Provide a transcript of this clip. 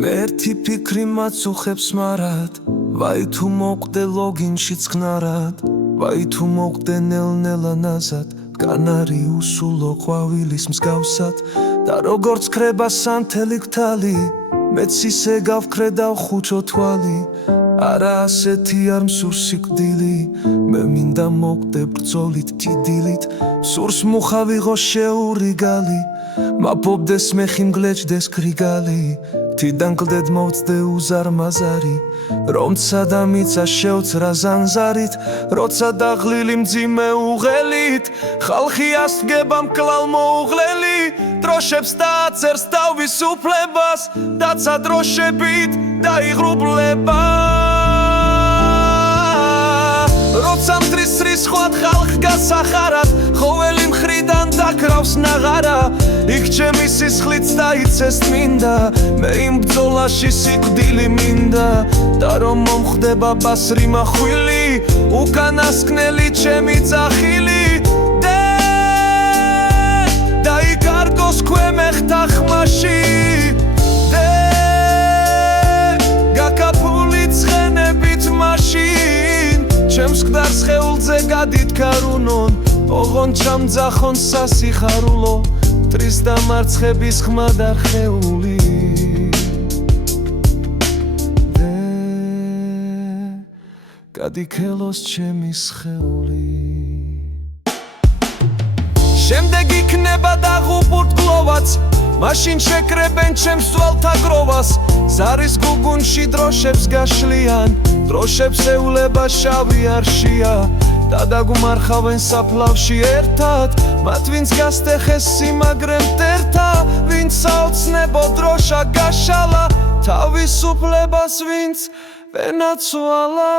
მერთი ფიქრი მაწუხებს მარად ვაი თუ მოყვდე ლოგინში წყნარად ვაი თუ მოყვდე ნელ-ნელა ნაზად კანარი უსულო ყვავილის მსგავსად და როგორც ქრება სანთელი ღვთალი მეც ისე გავქრედავ ხუჭო თვალი არა ასეთი არ მსურს სიკვდილი მე მინდა მოყვდე ბრძოლით დიდილით სურს მუხა ვიღო შეურიგალი მაფობდეს მეხი მგლეჯდეს გრიგალი თიდან კლდედ მოვწდე უზარმაზარი რომცა და მიწა შევცრა ზანზარით როცა დაღლილი მძიმე უღელით ხალხი ასდგება მკლავ მოუღლელი დროშებს დააწერს თავისუფლებას დაცა დროშებით დაიღრუბლება როცა მტრის ხვად ხალხ გასახარად ხოველი მხრიდან დაკრავს ნაღარა იქ ჩემი სისხლიც დაიცეს მინდა მე იმ ბრძოლაში სიკვდილი მინდა და რომ მომხდება ბასრი მახვილი უკანასკნელი ჩემი ძახილი დაიკარგოს ქვემეხთა ხმაში გაკაფული ცხენებით მაშინ ჩემს მკვდარ სხეულზე გადიდგარუნონ ოღონ ჩამძახონ სასიხარულო მტრის დამარცხების ხმა და რხეული გადიქელოს ჩემი სხეული შემდეგ იქნება დაღუპურთ გლოვაც მაშინ შეკრებენ ჩემს თვალთა გროვას ზარის გუგუნში დროშებს გაშლიან დროშებს ევლება შავი არშია და დაგუმარხავენ საფლავში ერთად მათ ვინც გასტეხეს სიმაგრემ მტერთა ვინც საოცნებო დროშა გაშალა თავისუფლებას ვინც ვენაცვალა